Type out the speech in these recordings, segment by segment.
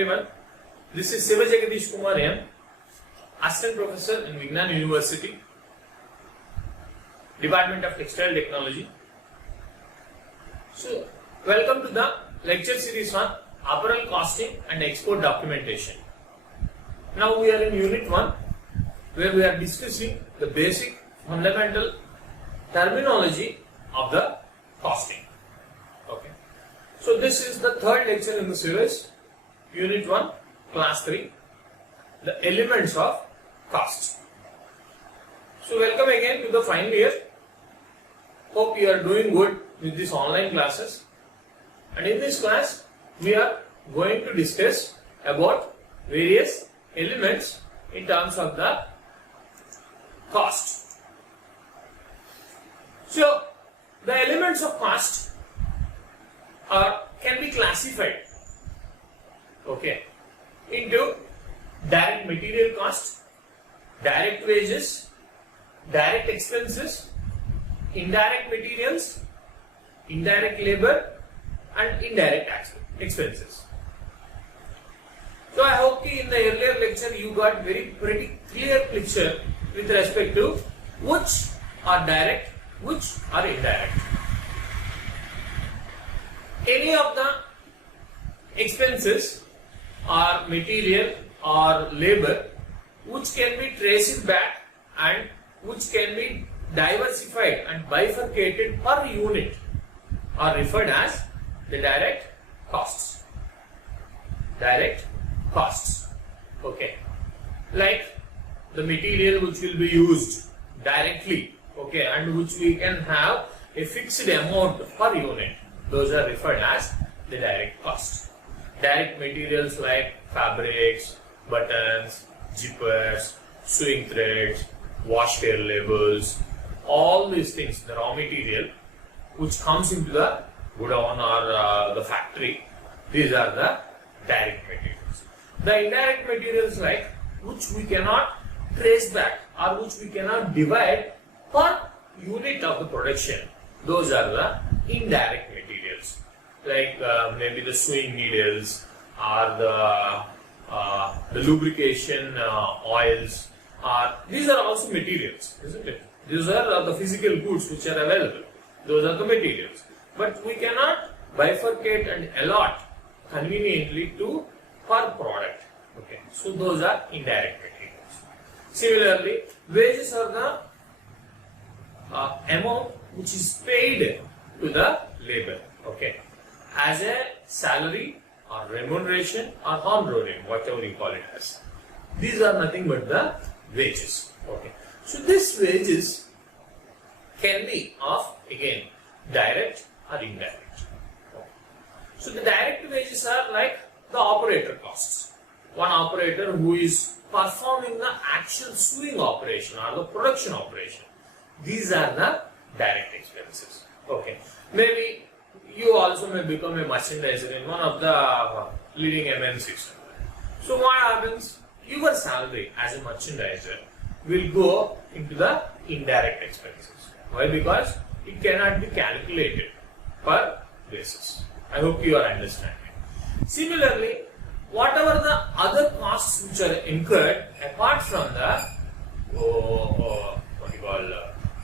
everyone. This is Siva Jagadish Kumar M, Assistant Professor in Vignan University, Department of Textile Technology. So, welcome to the lecture series on apparel costing and export documentation. Now we are in Unit 1, where we are discussing the basic fundamental terminology of the costing. Okay. So this is the third lecture in the series, Unit 1, Class 3, the elements of cost. So welcome again to the final year. Hope you are doing good with these online classes. And in this class, we are going to discuss about various elements in terms of the cost. So the elements of cost can be classified, okay, into direct material cost, direct wages, direct expenses, indirect materials, indirect labor, and indirect expenses. So I hope in the earlier lecture you got pretty clear picture with respect to which are direct, which are indirect. Any of the expenses or material or labor which can be traced back and which can be diversified and bifurcated per unit are referred as the direct costs. Direct costs. Okay. Like the material which will be used directly, okay, and which we can have a fixed amount per unit. Those are referred as the direct cost. Direct materials like fabrics, buttons, zippers, sewing threads, wash hair labels, all these things, the raw material which comes into the godown or the factory, these are the direct materials. The indirect materials like which we cannot trace back or which we cannot divide per unit of the production, those are the indirect materials. Like maybe the sewing needles or the lubrication oils, these are also materials, isn't it? These are the physical goods which are available. Those are the materials. But we cannot bifurcate and allot conveniently to per product. Okay. So those are indirect materials. Similarly, wages are the amount which is paid to the labor. Okay. As a salary or remuneration or honorarium, whatever you call it as. These are nothing but the wages. Okay. So these wages can be of, again, direct or indirect. Okay. So the direct wages are like the operator costs. One operator who is performing the actual sewing operation or the production operation. These are the direct expenses. Okay. Maybe you also may become a merchandiser in one of the leading MNCs. So what happens? Your salary as a merchandiser will go into the indirect expenses. Why? Because it cannot be calculated per basis. I hope you are understanding. Similarly, whatever the other costs which are incurred apart from the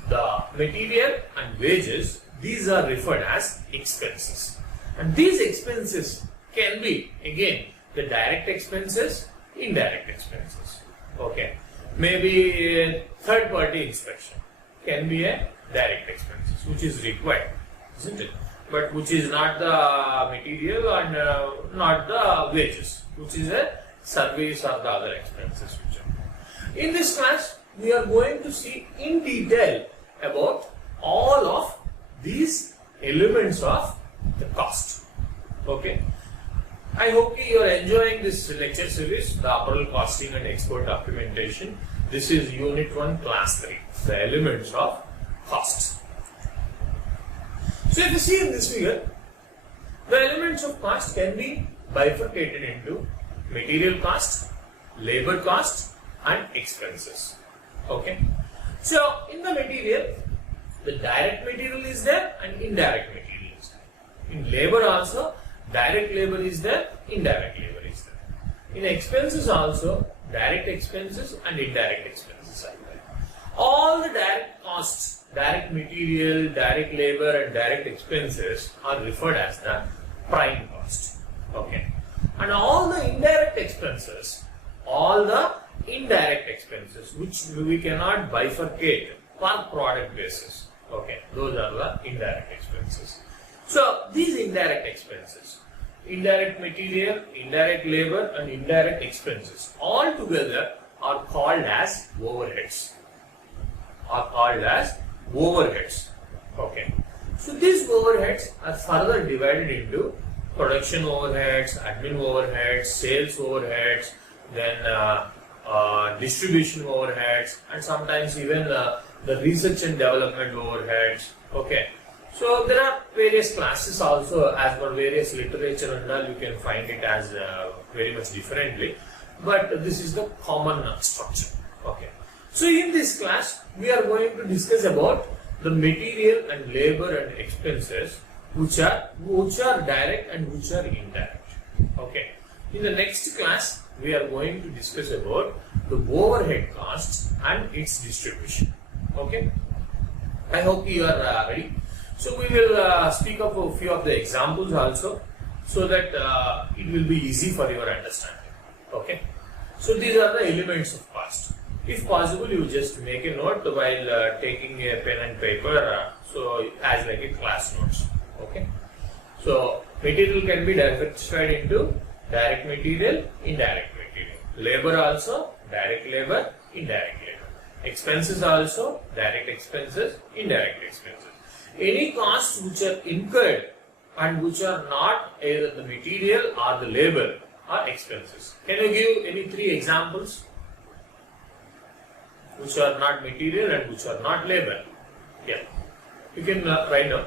the material and wages, these are referred as expenses. And these expenses can be, again, the direct expenses, indirect expenses. Okay. Maybe third party inspection can be a direct expenses which is required, isn't it? But which is not the material and not the wages, which is a service or the other expenses which are. In this class, we are going to see in detail about all of these elements of the cost. Okay. I hope you are enjoying this lecture series, the apparel costing and export documentation. This is Unit 1, Class 3, the elements of costs. So if you see in this figure, the elements of cost can be bifurcated into material cost, labor cost, and expenses. Okay. So in the material, the direct material is there and indirect material is there. In labor also, direct labor is there, indirect labor is there. In expenses also, direct expenses and indirect expenses are there. All the direct costs, direct material, direct labor and direct expenses are referred as the prime cost. Okay. And all the indirect expenses, which we cannot bifurcate per product basis. Okay. Those are the indirect expenses. So these indirect expenses, indirect material, indirect labor and indirect expenses all together are called as overheads. Okay. So these overheads are further divided into production overheads, admin overheads, sales overheads, then distribution overheads, and sometimes even the research and development overheads. Okay. So there are various classes also, as per various literature and all, you can find it as very much differently. But this is the common structure. Okay. So in this class, we are going to discuss about the material and labor and expenses, which are direct and which are indirect. Okay. In the next class, we are going to discuss about the overhead costs and its distribution. Okay. I hope you are ready. So we will speak of a few of the examples also, so that it will be easy for your understanding. Okay. So these are the elements of cost. If possible, you just make a note while taking a pen and paper, so as like a class notes. Okay. So material can be diversified into direct material, indirect material. Labor also, direct labor, indirect labor. Expenses also, direct expenses, indirect expenses. Any costs which are incurred and which are not either the material or the labor are expenses. Can you give any 3 examples which are not material and which are not labor? Yeah, you can write down.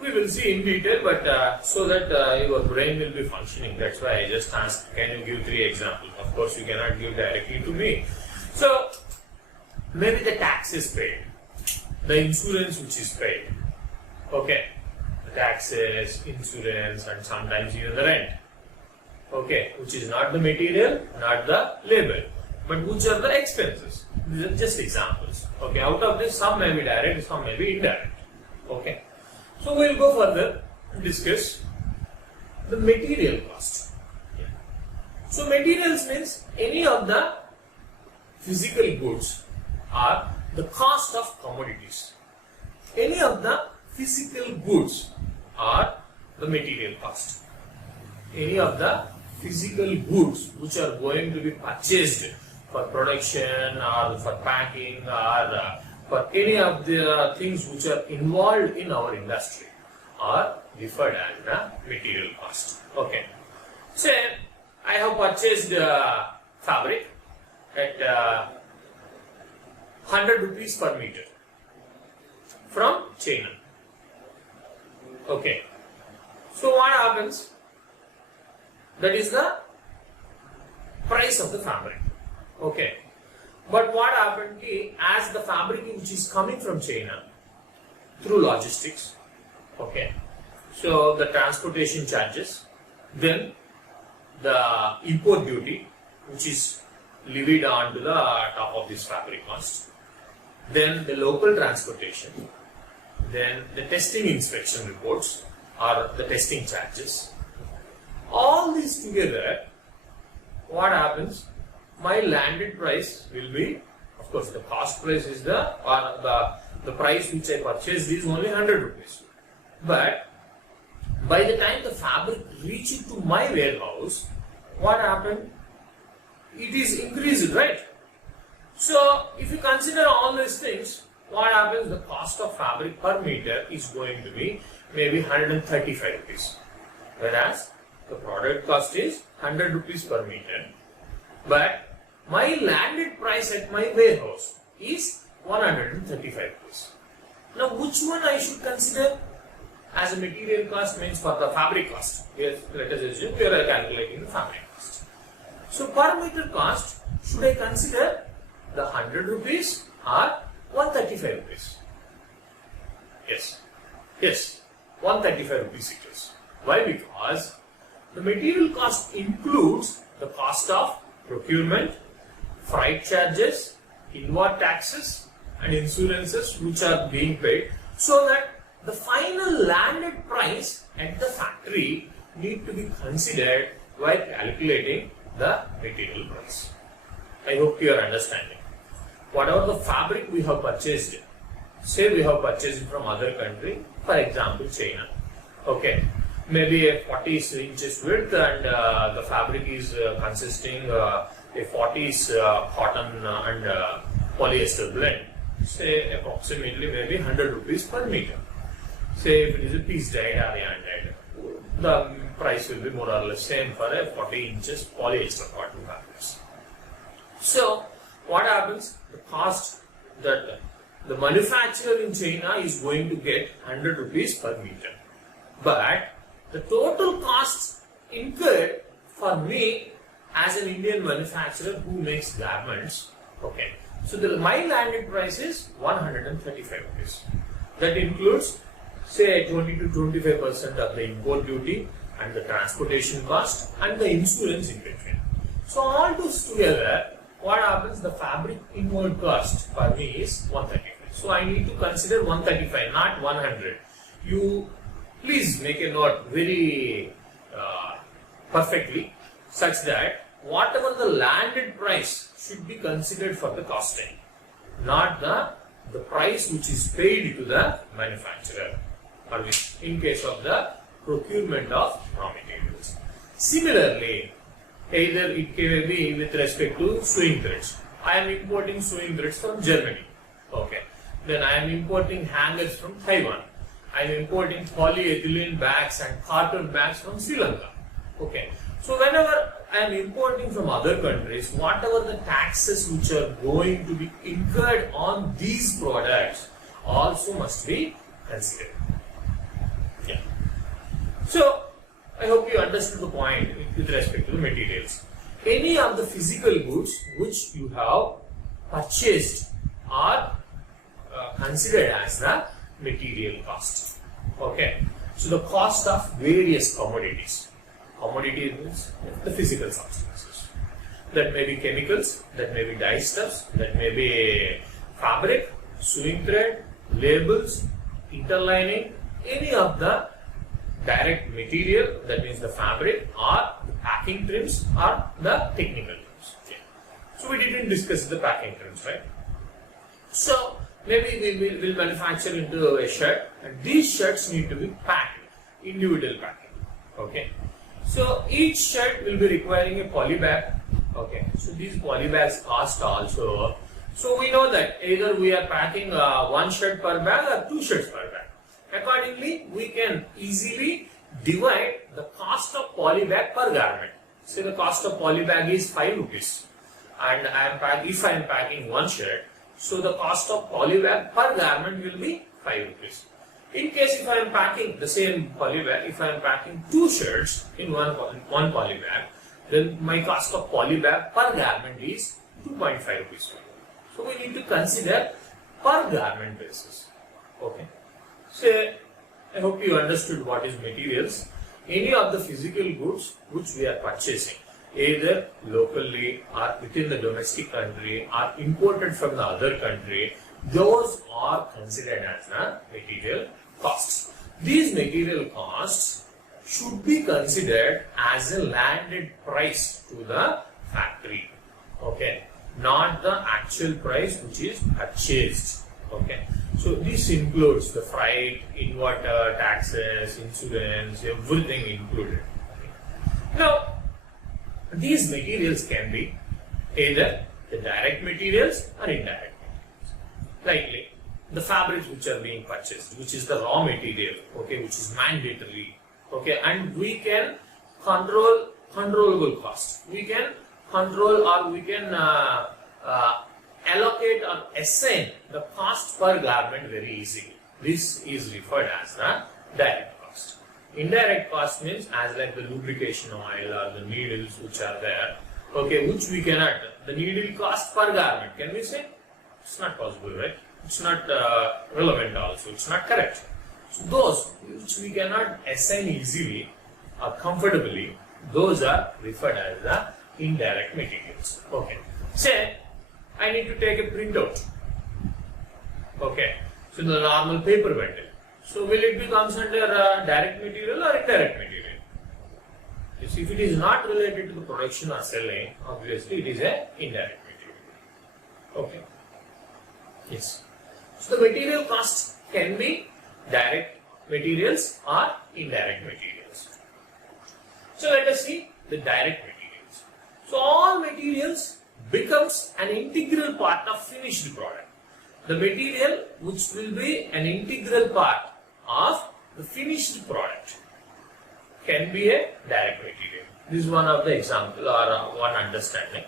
We will see in detail, but so that your brain will be functioning. That's why I just asked, can you give 3 examples? Of course, you cannot give directly to me. So maybe the tax is paid, the insurance which is paid. Okay, the taxes, insurance, and sometimes even the rent. Okay, which is not the material, not the labor, but which are the expenses. These are just examples. Okay, out of this, some may be direct, some may be indirect. Okay, so we will go further and discuss the material cost. Yeah. So materials means any of the physical goods or the cost of commodities. Any of the physical goods are the material cost. Any of the physical goods which are going to be purchased for production or for packing or for any of the things which are involved in our industry are referred as the material cost. Okay. Say I have purchased fabric at 100 rupees per meter from China. Okay. So what happens? That is the price of the fabric. Okay. But what happened is, as the fabric which is coming from China through logistics, okay, so the transportation charges, then the import duty which is levied onto the top of this fabric cost, then the local transportation, then the testing inspection reports or the testing charges. All these together, what happens? My landed price will be, of course, the cost price is the price which I purchased is only 100 rupees. But by the time the fabric reaches to my warehouse, what happened? It is increased, right? So if you consider all these things, what happens? The cost of fabric per meter is going to be maybe 135 rupees. Whereas the product cost is 100 rupees per meter. But my landed price at my warehouse is 135 rupees. Now which one I should consider as a material cost? Means for the fabric cost. Yes, let us assume we are calculating the fabric cost. So per meter cost, should I consider the 100 rupees or 135 rupees? Yes. Yes, 135 rupees it is. Why? Because The material cost includes the cost of procurement, freight charges, inward taxes and insurances which are being paid, so that the final landed price at the factory need to be considered while calculating the material price. I hope you are understanding. Whatever the fabric we have purchased, say we have purchased it from other country, for example China, okay, maybe a 40 inches width and the fabric is consisting a 40 cotton and polyester blend, say approximately maybe 100 rupees per meter. Say if it is a piece dyed or yarn dyed, the price will be more or less same for a 40 inches polyester cotton fabrics. So what happens? The cost that the manufacturer in China is going to get 100 rupees per meter, but the total costs incurred for me as an Indian manufacturer who makes garments, okay, so my landed price is 135 rupees. That includes say 20 to 25% of the import duty and the transportation cost and the insurance in between. So all those together, what happens? The fabric inward cost for me is 135. So I need to consider 135, not 100. You please make a note very perfectly, such that whatever the landed price should be considered for the costing, not the price which is paid to the manufacturer, or in case of the procurement of raw materials. Similarly, either it can be with respect to sewing threads. I am importing sewing threads from Germany. Okay. Then I am importing hangers from Taiwan. I am importing polyethylene bags and carton bags from Sri Lanka. Okay. So whenever I am importing from other countries, whatever the taxes which are going to be incurred on these products also must be considered. Yeah. So I hope you understood the point with respect to the materials. Any of the physical goods which you have purchased are considered as the material cost. Okay. So the cost of various commodities. Commodity means the physical substances. That may be chemicals, that may be dyestuffs, that may be fabric, sewing thread, labels, interlining, any of the direct material, that means the fabric, or the packing trims, or the technical trims. Okay. So we didn't discuss the packing trims, right? So maybe we will manufacture into a shirt, and these shirts need to be packed, individual packing. Okay. So each shirt will be requiring a poly bag. Okay. So these poly bags cost also. So we know that either we are packing one shirt per bag or two shirts per bag. Accordingly, we can easily divide the cost of poly bag per garment. Say the cost of poly bag is 5 rupees, and if I am packing one shirt, so the cost of poly bag per garment will be 5 rupees. In case if I am packing the same poly bag, if I am packing two shirts in one poly bag, then my cost of poly bag per garment is 2.5 rupees. So we need to consider per garment basis. Okay. So I hope you understood what is materials. Any of the physical goods which we are purchasing, either locally or within the domestic country or imported from the other country, those are considered as the material costs. These material costs should be considered as a landed price to the factory. Okay, not the actual price which is purchased. Okay, so this includes the freight, inverter, taxes, insurance, everything included. Okay. Now, these materials can be either the direct materials or indirect materials. Likely, the fabrics which are being purchased, which is the raw material, okay, which is mandatory, okay, and we can control controllable costs. We can control, or we can allocate or assign the cost per garment very easily. This is referred as the direct cost. Indirect cost means as like the lubrication oil or the needles which are there, okay, which we cannot, the needle cost per garment, can we say? It's not possible, right? It's not relevant also, it's not correct. So those which we cannot assign easily or comfortably, those are referred as the indirect materials. Okay. Say, I need to take a printout. Okay. So the normal paper bundle. So will it be comes under direct material or indirect material? If it is not related to the production or selling, obviously it is a indirect material. Okay. Yes. So the material cost can be direct materials or indirect materials. So let us see the direct materials. So all materials becomes an integral part of finished product. The material which will be an integral part of the finished product can be a direct material. This is one of the example or one understanding.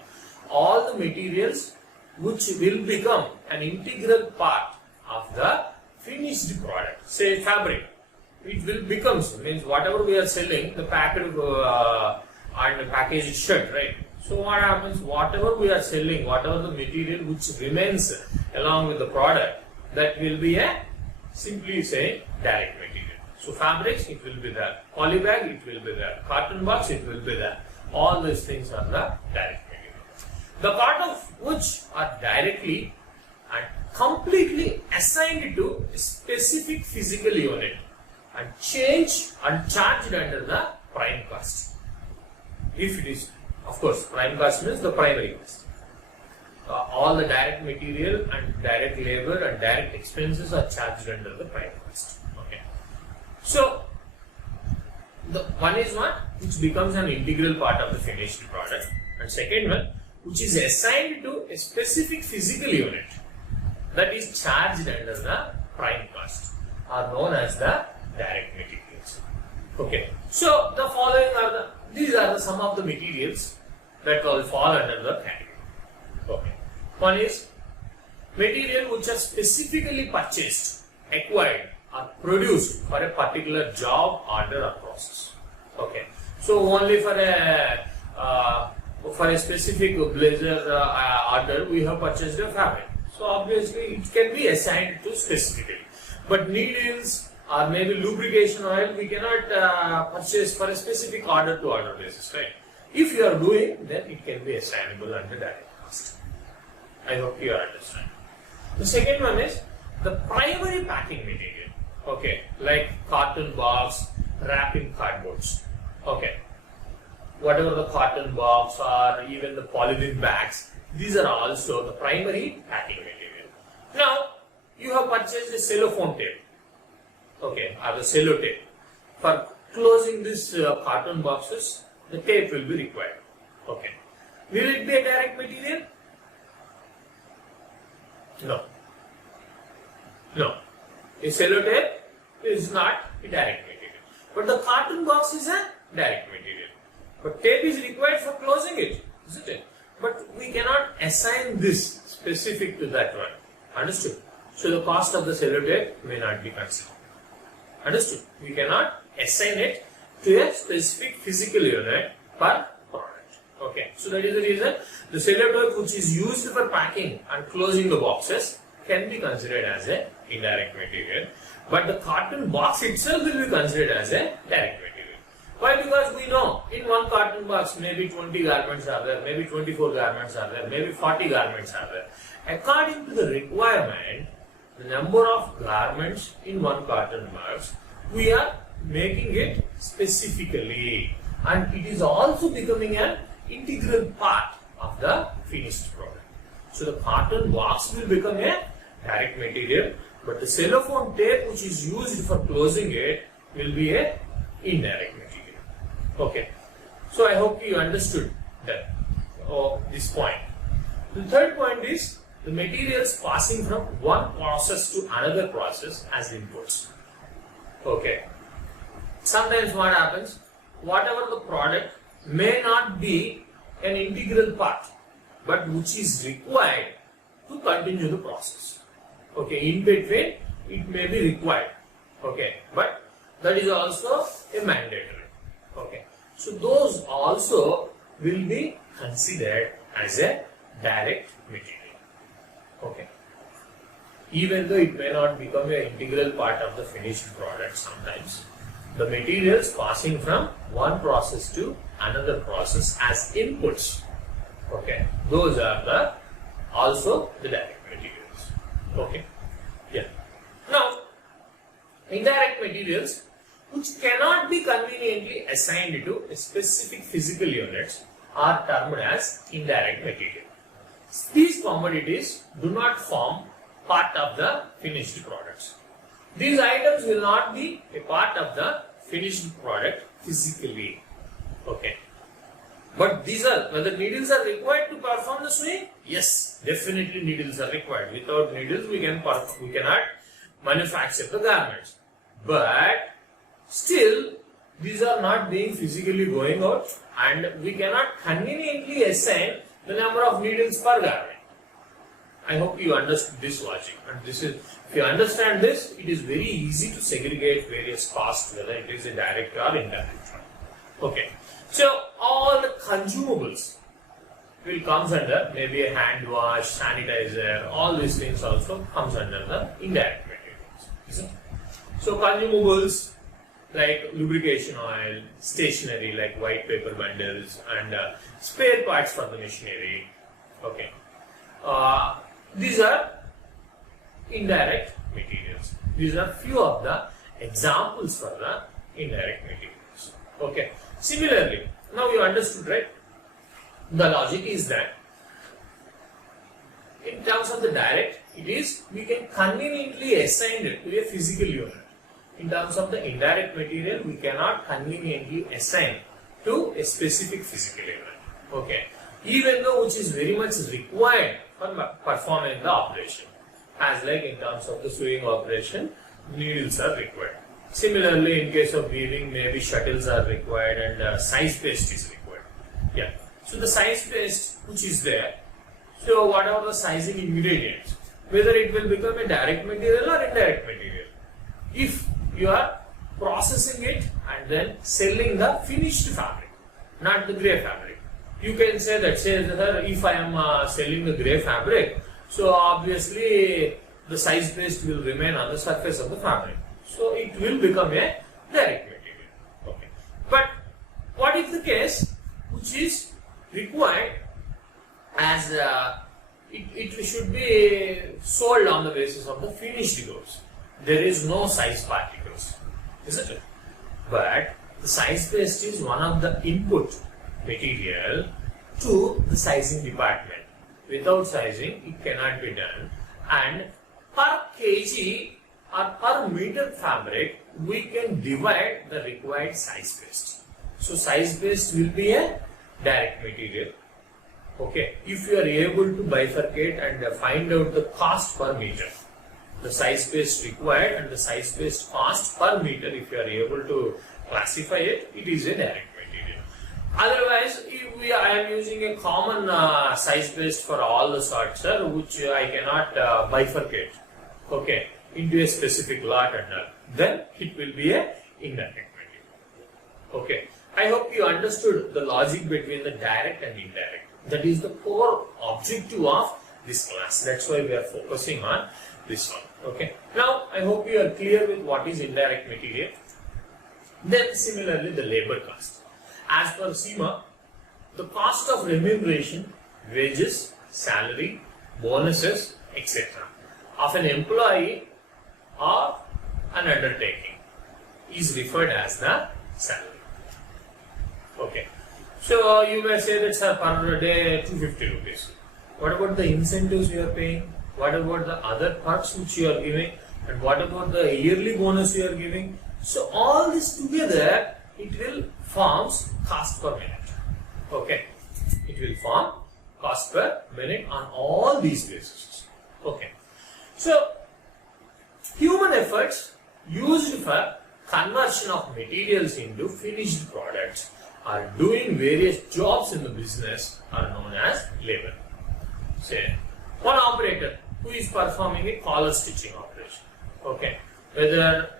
All the materials which will become an integral part of the finished product. Say fabric, it will become, means whatever we are selling, the packed and packaged shirt, right? So what happens, whatever we are selling, whatever the material which remains along with the product, that will be a, simply say, direct material. So fabrics, it will be there. Polybag, it will be there. Carton box, it will be there. All these things are the direct material. The part of which are directly and completely assigned to a specific physical unit and changed and charged under the prime cost. If it is, of course, prime cost means the primary cost. All the direct material and direct labor and direct expenses are charged under the prime cost. Okay. So, the one is one which becomes an integral part of the finished product, and second one which is assigned to a specific physical unit that is charged under the prime cost are known as the direct materials. Okay. So, the following are these are the some of the materials that will fall under the category. Okay. One is material which are specifically purchased, acquired or produced for a particular job, order or process. Okay. So only for a specific blazer order we have purchased a fabric. So obviously it can be assigned to specifically. But needles or maybe lubrication oil we cannot purchase for a specific order to order basis, right? If you are doing, then it can be assignable under direct cost. I hope you understand. The second one is the primary packing material. Okay, like carton box, wrapping cardboards. Okay, whatever the carton box or even the polythene bags, these are also the primary packing material. Now, you have purchased a cellophane tape. Okay, or the cello tape. For closing this carton boxes, the tape will be required. Okay, will it be a direct material? No. No. A cello tape is not a direct material. But the carton box is a direct material. But tape is required for closing it, isn't it? But we cannot assign this specific to that one. Understood? So the cost of the cello tape may not be considered. Understood? We cannot assign it to a specific physical unit per product. Okay. So that is the reason the cello tape which is used for packing and closing the boxes can be considered as a indirect material. But the carton box itself will be considered as a direct material. Why? Because we know in one carton box maybe 20 garments are there, maybe 24 garments are there, maybe 40 garments are there. According to the requirement, the number of garments in one carton box, we are making it specifically, and it is also becoming an integral part of the finished product. So the carton box will become a direct material, but the cellophane tape which is used for closing it will be a indirect material. Okay. So I hope you understood that this point. The third point is the materials passing from one process to another process as inputs. Okay. Sometimes what happens, whatever the product may not be an integral part, but which is required to continue the process. Okay, in between it may be required. Okay, but that is also a mandatory. Okay, so those also will be considered as a direct material. Okay, even though it may not become an integral part of the finished product sometimes, The materials passing from one process to another process as inputs. Okay, those are the also the direct materials. Okay, yeah. Now, indirect materials which cannot be conveniently assigned to a specific physical units are termed as indirect material. These commodities do not form part of the finished products. These items will not be a part of the finished product physically. Okay. But these are, whether needles are required to perform the sewing? Yes, definitely needles are required. Without needles, we cannot manufacture the garments. But still, these are not being physically going out, and we cannot conveniently assign the number of needles per garment. I hope you understood this logic. And this is, if you understand this, it is very easy to segregate various costs, whether it is a direct or indirect. Okay. So all the consumables will comes under maybe a hand wash, sanitizer, all these things also comes under the indirect materials. Isn't it? So consumables like lubrication oil, stationery like white paper bundles, and spare parts for the machinery. Okay. These are indirect materials. These are few of the examples for the indirect materials. Okay. Similarly, now you understood, right? The logic is that in terms of the direct, it is we can conveniently assign it to a physical unit. In terms of the indirect material, we cannot conveniently assign to a specific physical unit. Okay. Even though which is very much required for performing the operation. As like in terms of the sewing operation, needles are required. Similarly, in case of weaving, maybe shuttles are required and size paste is required. Yeah. So the size paste which is there, so what are the sizing ingredients? Whether it will become a direct material or indirect material. If you are processing it and then selling the finished fabric, not the grey fabric. You can say that, if I am selling the grey fabric, so obviously the size paste will remain on the surface of the fabric. So it will become a direct material. Okay. But what if the case which is required as it should be sold on the basis of the finished goods. There is no size particles, isn't it? But the size paste is one of the input material to the sizing department. Without sizing, it cannot be done. And per kg or per meter fabric, we can divide the required size paste. So size paste will be a direct material. Okay, if you are able to bifurcate and find out the cost per meter, the size paste required and the size paste cost per meter, if you are able to classify it, it is a direct material. Otherwise, if I am using a common size paste for all the sorts, which I cannot bifurcate, okay, into a specific lot and all, then it will be a indirect material. Okay, I hope you understood the logic between the direct and indirect. That is the core objective of this class. That's why we are focusing on this one. Okay. Now, I hope you are clear with what is indirect material. Then, similarly, the labor cost. As per SEMA, the cost of remuneration, wages, salary, bonuses, etc. of an employee or an undertaking is referred as the salary. Okay. So you may say that, sir, per day 250 rupees. What about the incentives you are paying? What about the other perks which you are giving? And what about the yearly bonus you are giving? So all this together, it will forms cost per minute. Okay. It will form cost per minute on all these bases. Okay. So human efforts used for conversion of materials into finished products are doing various jobs in the business are known as labor. Say, one operator who is performing a collar stitching operation. Okay. Whether,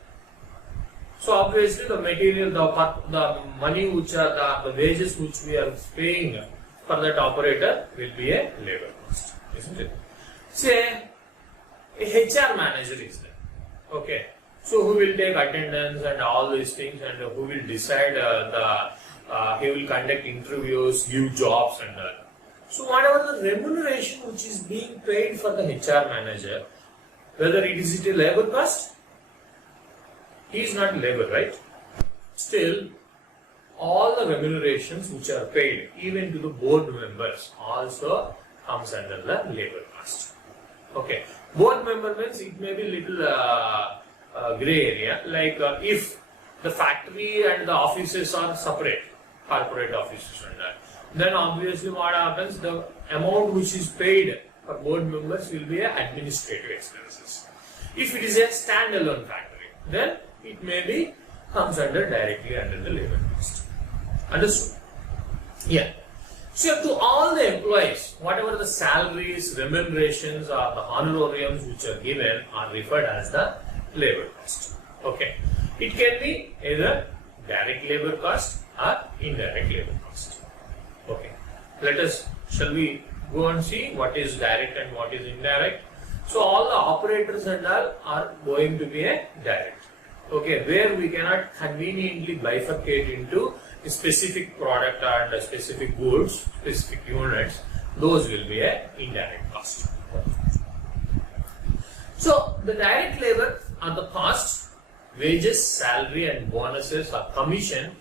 so obviously the material, the money which are the wages which we are paying for that operator will be a labor cost. Isn't it? Say, a HR manager is there. Okay. So who will take attendance and all these things, and who will decide he will conduct interviews, give jobs and all. So whatever the remuneration which is being paid for the HR manager, whether it is a labor cost, he is not labor, right? Still, all the remunerations which are paid, even to the board members, also comes under the labor cost. Okay, board member means it may be little grey area, like if the factory and the offices are separate, corporate offices and that, then obviously what happens, the amount which is paid for board members will be administrative expenses. If it is a standalone factory, then it may be comes directly under the labor cost. Understood? Yeah. So to all the employees, whatever the salaries, remunerations or the honorariums which are given are referred as the labor cost. Okay. It can be either direct labor cost or indirect labor cost. Okay. Shall we go and see what is direct and what is indirect? So all the operators and all are going to be a direct. Okay, where we cannot conveniently bifurcate into a specific product and a specific goods, specific units, those will be a indirect cost. So the direct labor are the costs, wages, salary and bonuses or commission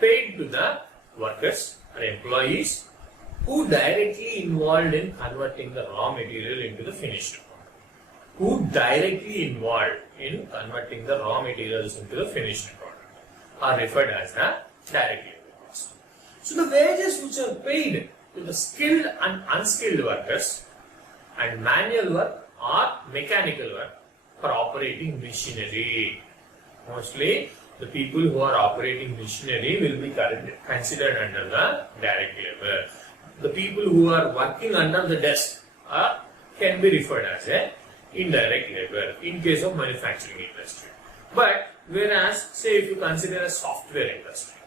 paid to the workers or employees who directly involved in converting the raw material into the finished product. Who directly involved in converting the raw materials into the finished product are referred as the direct labor cost. So the wages which are paid to the skilled and unskilled workers and manual work or mechanical work for operating machinery. Mostly the people who are operating machinery will be considered under the direct labor. The people who are working under the desk can be referred as a indirect labor in case of manufacturing industry. But whereas, say if you consider a software industry,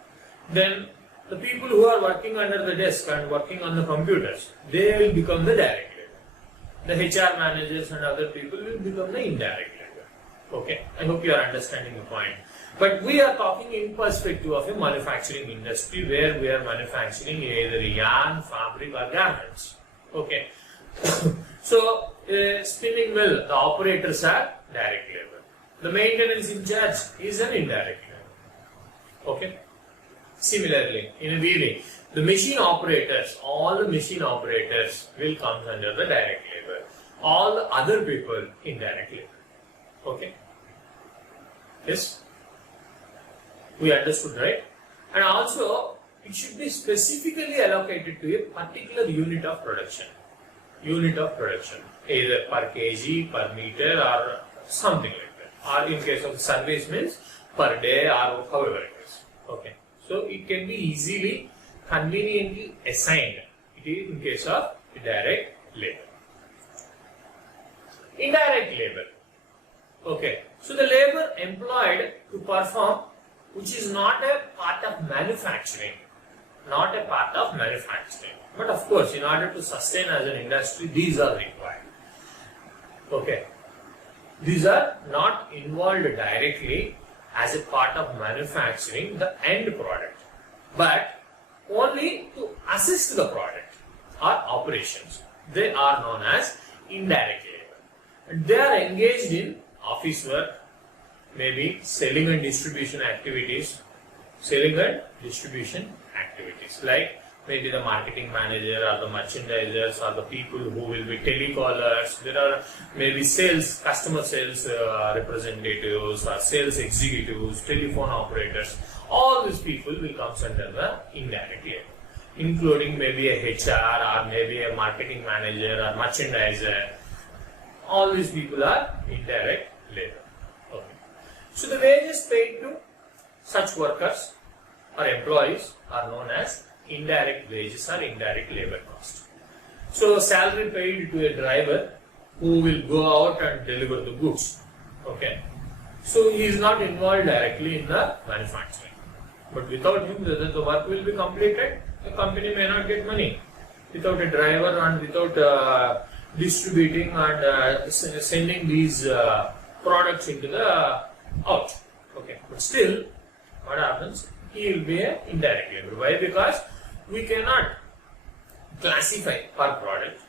then the people who are working under the desk and working on the computers, they will become the direct labor. The HR managers and other people will become the indirect labor. Okay, I hope you are understanding the point. But we are talking in perspective of a manufacturing industry where we are manufacturing either yarn, fabric or garments. Okay. So, spinning mill, the operators are direct labor. The maintenance in charge is an indirect labor. Okay. Similarly, in a weaving, the machine operators, all the machine operators will come under the direct labor. All the other people, indirect labor. Okay. Yes. We understood, right? And also, it should be specifically allocated to a particular unit of production. Unit of production, either per kg, per meter or something like that. Or in case of service means per day or however it is. Okay. So it can be easily, conveniently assigned. It is in case of direct labor. Indirect labor. Okay. So the labor employed to perform, which is not a part of manufacturing. Not a part of manufacturing. But of course, in order to sustain as an industry, these are required. Okay. These are not involved directly as a part of manufacturing the end product, but only to assist the product or operations. They are known as indirect labor. And they are engaged in office work, maybe selling and distribution activities, like maybe the marketing manager or the merchandisers or the people who will be telecallers. There are maybe sales, customer sales representatives or sales executives, telephone operators. All these people will come under the indirect labor, including maybe a HR or maybe a marketing manager or merchandiser. All these people are indirect labor. Okay. So the wages paid to such workers or employees are known as indirect wages or indirect labor cost. So salary paid to a driver who will go out and deliver the goods. Okay. So he is not involved directly in the manufacturing. But without him, whether the work will be completed, the company may not get money. Without a driver and without distributing and sending these products into the out. Okay, but still, what happens? He will be an indirect labor. Why? Because we cannot classify per product,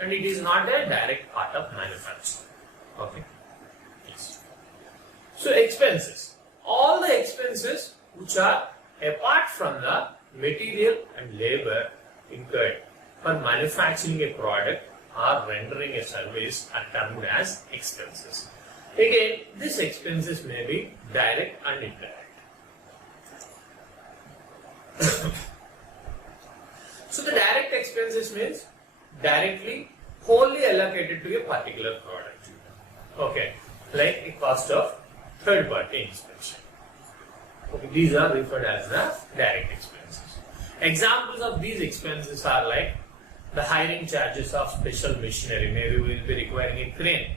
and it is not a direct part of manufacture. Okay. Yes. So expenses. All the expenses which are apart from the material and labor incurred for manufacturing a product or rendering a service are termed as expenses. Again, these expenses may be direct and indirect. So the direct expenses means directly, wholly allocated to a particular product. Okay, like a cost of third-party inspection. Okay, these are referred as the direct expenses. Examples of these expenses are like the hiring charges of special machinery. Maybe we will be requiring a crane.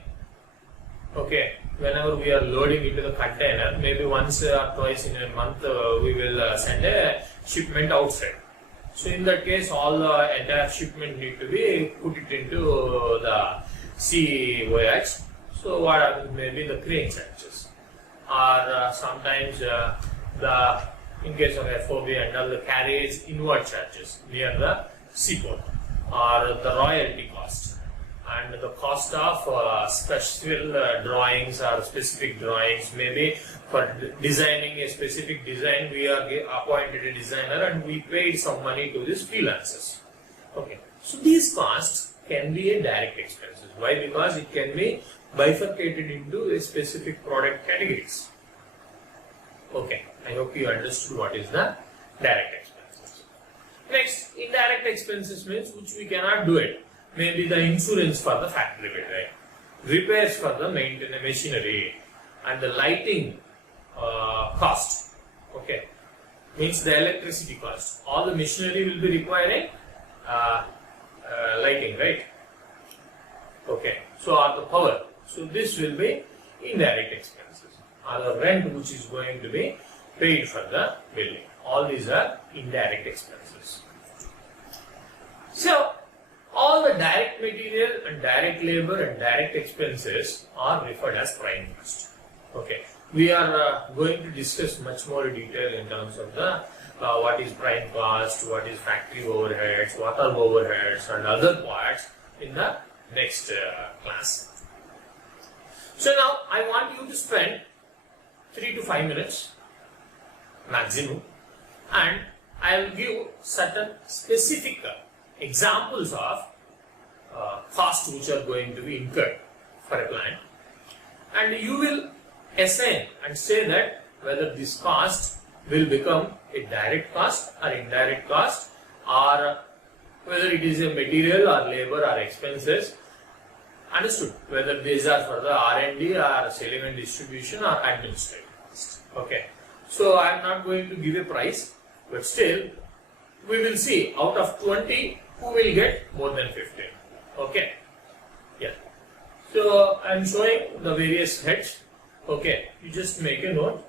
Okay, whenever we are loading into the container, maybe once or twice in a month we will send a shipment outside. So in that case, all the entire shipment need to be put it into the sea voyage. So what happens? Maybe the crane charges, or sometimes in case of FOB and all, the carriage inward charges near the seaport, or the royalty cost, and the cost of special drawings or specific drawings. Maybe for designing a specific design, we are appointed a designer and we paid some money to these freelancers. Okay, so these costs can be a direct expenses. Why? Because it can be bifurcated into a specific product categories. Okay, I hope you understood what is the direct expenses. Next, indirect expenses means which we cannot do it. Maybe the insurance for the factory bed, right? Repairs for the maintenance machinery, and the lighting cost. Okay, means the electricity cost. All the machinery will be requiring lighting, right? Okay, so or the power. So this will be indirect expenses, or the rent which is going to be paid for the building. All these are indirect expenses. So all the direct material and direct labor and direct expenses are referred as prime cost. Okay, we are going to discuss much more detail in terms of the what is prime cost, what is factory overheads, what are overheads, and other parts in the next class. So now I want you to spend 3 to 5 minutes maximum, and I will give certain specific examples of costs which are going to be incurred for a plant, and you will assign and say that whether this cost will become a direct cost or indirect cost, or whether it is a material or labor or expenses. Understood? Whether these are for the R&D or selling and distribution or administrative cost. Okay, so I am not going to give a price, but still we will see out of 20 who will get more than 15. Okay, yeah. So I am showing the various heads. Okay, you just make a note.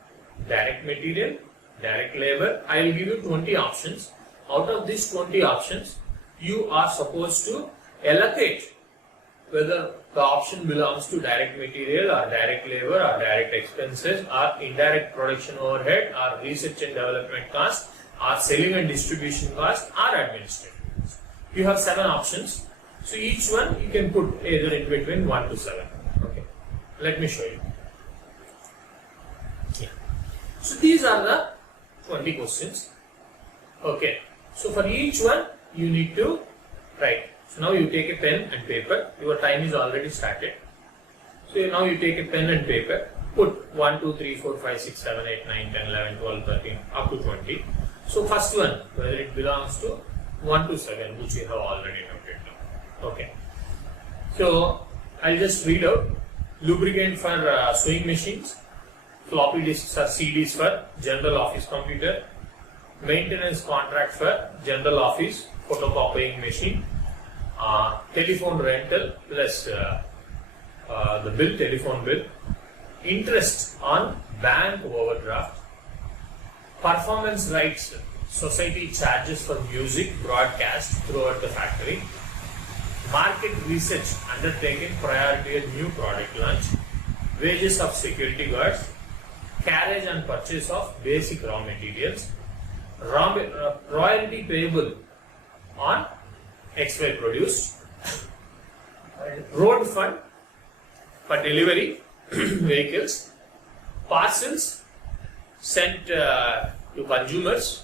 Direct material, direct labor. I will give you 20 options. Out of these 20 options, you are supposed to allocate whether the option belongs to direct material or direct labor or direct expenses or indirect production overhead or research and development cost or selling and distribution cost or administrative cost. You have 7 options. So each one you can put either in between 1 to 7. Okay, let me show you. Yeah. So these are the 20 questions. Okay, so for each one you need to write. So now you take a pen and paper. Your time is already started. So now you take a pen and paper. Put 1, 2, 3, 4, 5, 6, 7, 8, 9, 10, 11, 12, 13 up to 20. So first one, whether it belongs to 1 to 7, which you have already noted down. Okay. So I'll just read out. Lubricant for sewing machines, floppy disks or CDs for general office computer, maintenance contract for general office photocopying machine, telephone rental plus the bill, telephone bill, interest on bank overdraft, performance rights society charges for music broadcast throughout the factory, market research undertaken prior to a new product launch, wages of security guards, carriage and purchase of basic raw materials, royalty payable on XY produce, road fund for delivery vehicles, parcels sent to consumers,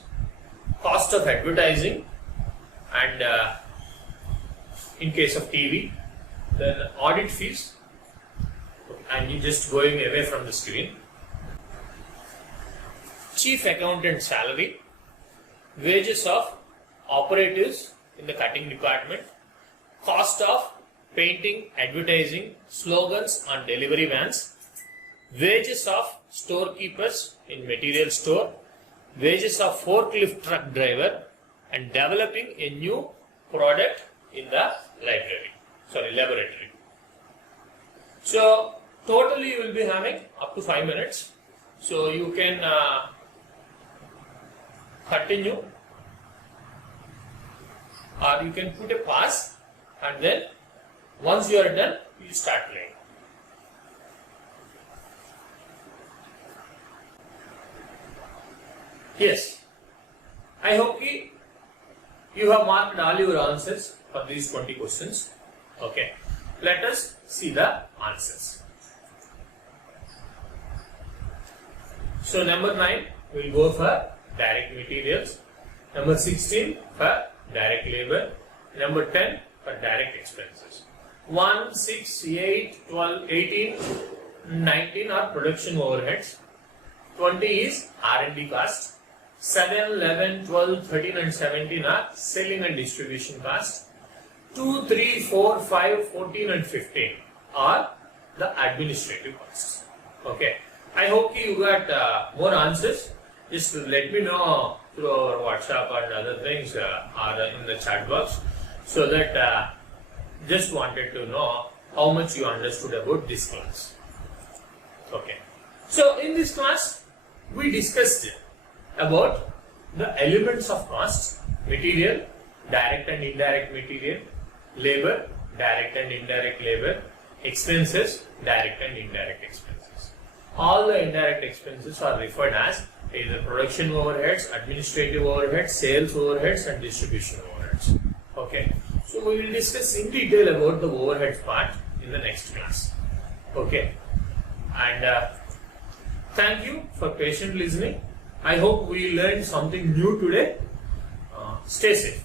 cost of advertising, and in case of TV, then audit fees. And you just going away from the screen. Chief accountant salary, wages of operatives in the cutting department, cost of painting, advertising, slogans on delivery vans, wages of storekeepers in material store, wages of forklift truck driver, and developing a new product in the laboratory. So totally you will be having up to 5 minutes. So you can continue, or you can put a pause, and then once you are done, you start playing. Yes, I hope you have marked all your answers for these 20 questions. Okay, let us see the answers. So number 9 will go for direct materials, number 16 for direct labor, number 10 for direct expenses. 1, 6, 8, 12, 18, 19 are production overheads, 20 is R&D cost, 7, 11, 12, 13 and 17 are selling and distribution cost, 2, 3, 4, 5, 14 and 15 are the administrative costs. Okay, I hope you got more answers. Just let me know through our WhatsApp and other things or in the chat box, so that just wanted to know how much you understood about this class. Okay, so in this class we discussed about the elements of costs: material, direct and indirect material; labor, direct and indirect labor; expenses, direct and indirect expenses. All the indirect expenses are referred as either production overheads, administrative overheads, sales overheads and distribution overheads. Okay, so we will discuss in detail about the overheads part in the next class. Okay, and thank you for patient listening. I hope we learned something new today. Stay safe.